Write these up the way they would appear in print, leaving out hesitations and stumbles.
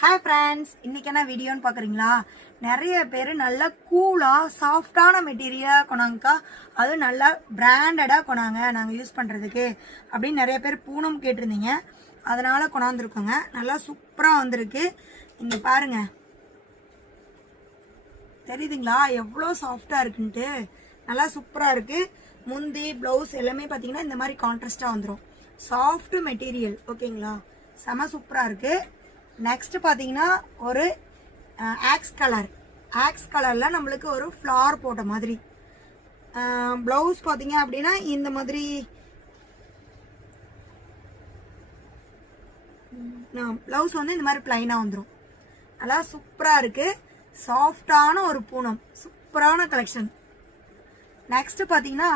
Hi friends, இன்னைக்கு என்ன வீடியோன்னு பார்க்குறீங்களா? நிறைய பேர் நல்லா கூலாக சாஃப்டான மெட்டீரியலாக கொண்டாங்கக்கா, அதுவும் நல்லா பிராண்டடாக கொண்டாங்க நாங்கள் யூஸ் பண்ணுறதுக்கு அப்படின்னு நிறைய பேர் பூனம் கேட்டிருந்தீங்க. அதனால் கொண்டாந்துருக்கோங்க. நல்லா சூப்பராக வந்திருக்கு. இங்கே பாருங்க, தெரியுதுங்களா எவ்வளோ சாஃப்டாக இருக்குன்ட்டு? நல்லா சூப்பராக இருக்குது. முந்தி ப்ளவுஸ் எல்லாமே பார்த்தீங்கன்னா இந்த மாதிரி கான்ட்ராஸ்டாக வந்துடும். சாஃப்ட் மெட்டீரியல், ஓகேங்களா? செம சூப்பராக இருக்குது. நெக்ஸ்ட் பார்த்தீங்கன்னா ஒரு ஆக்ஸ் கலரில் நம்மளுக்கு ஒரு ஃப்ளார் போட்ட மாதிரி ப்ளவுஸ் பார்த்தீங்க அப்படின்னா இந்த மாதிரி ப்ளவுஸ் வந்து இந்த மாதிரி பிளைனாக வந்துடும். நல்லா சூப்பராக இருக்குது. சாஃப்டான ஒரு பூனம், சூப்பரான கலெக்ஷன். நெக்ஸ்ட் பார்த்தீங்கன்னா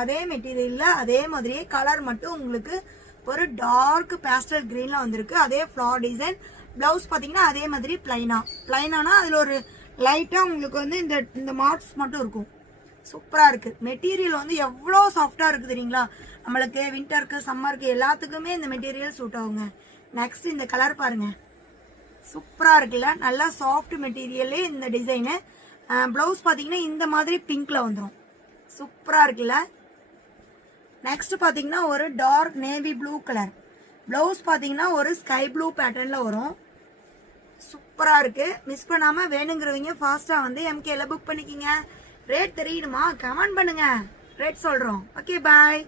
அதே மெட்டீரியலில் அதே மாதிரியே கலர் மட்டும் உங்களுக்கு ஒரு டார்க் பேஸ்டல் கிரீன்ல வந்திருக்கு. அதே ஃப்ளார் டிசைன். பிளவுஸ் பார்த்தீங்கன்னா அதே மாதிரி பிளைனானா அதில் ஒரு லைட்டாக உங்களுக்கு வந்து இந்த மார்க்ஸ் மட்டும் இருக்கும். சூப்பராக இருக்குது. மெட்டீரியல் வந்து எவ்வளோ சாஃப்டாக இருக்குது தெரியுங்களா? நம்மளுக்கு வின்டருக்கு சம்மருக்கு எல்லாத்துக்குமே இந்த மெட்டீரியல் சூட் ஆகுங்க. நெக்ஸ்ட் இந்த கலர் பாருங்க, சூப்பராக இருக்குல்ல? நல்லா சாஃப்ட் மெட்டீரியலே இந்த டிசைனு. பிளவுஸ் பார்த்தீங்கன்னா இந்த மாதிரி பிங்க்ல வந்துடும். சூப்பராக இருக்குல்ல? நெக்ஸ்ட் பார்த்தீங்கன்னா ஒரு dark navy blue colour. Blouse பார்த்தீங்கன்னா ஒரு ஸ்கை ப்ளூ பேட்டர்னில் வரும். சூப்பராக இருக்குது. மிஸ் பண்ணாமல் வேணுங்கிறவங்க ஃபாஸ்ட்டாக வந்து MKல புக் பண்ணிக்கிங்க. ரேட் தெரியணுமா? கமெண்ட் பண்ணுங்க, ரேட் சொல்கிறோம். ஓகே, பாய்.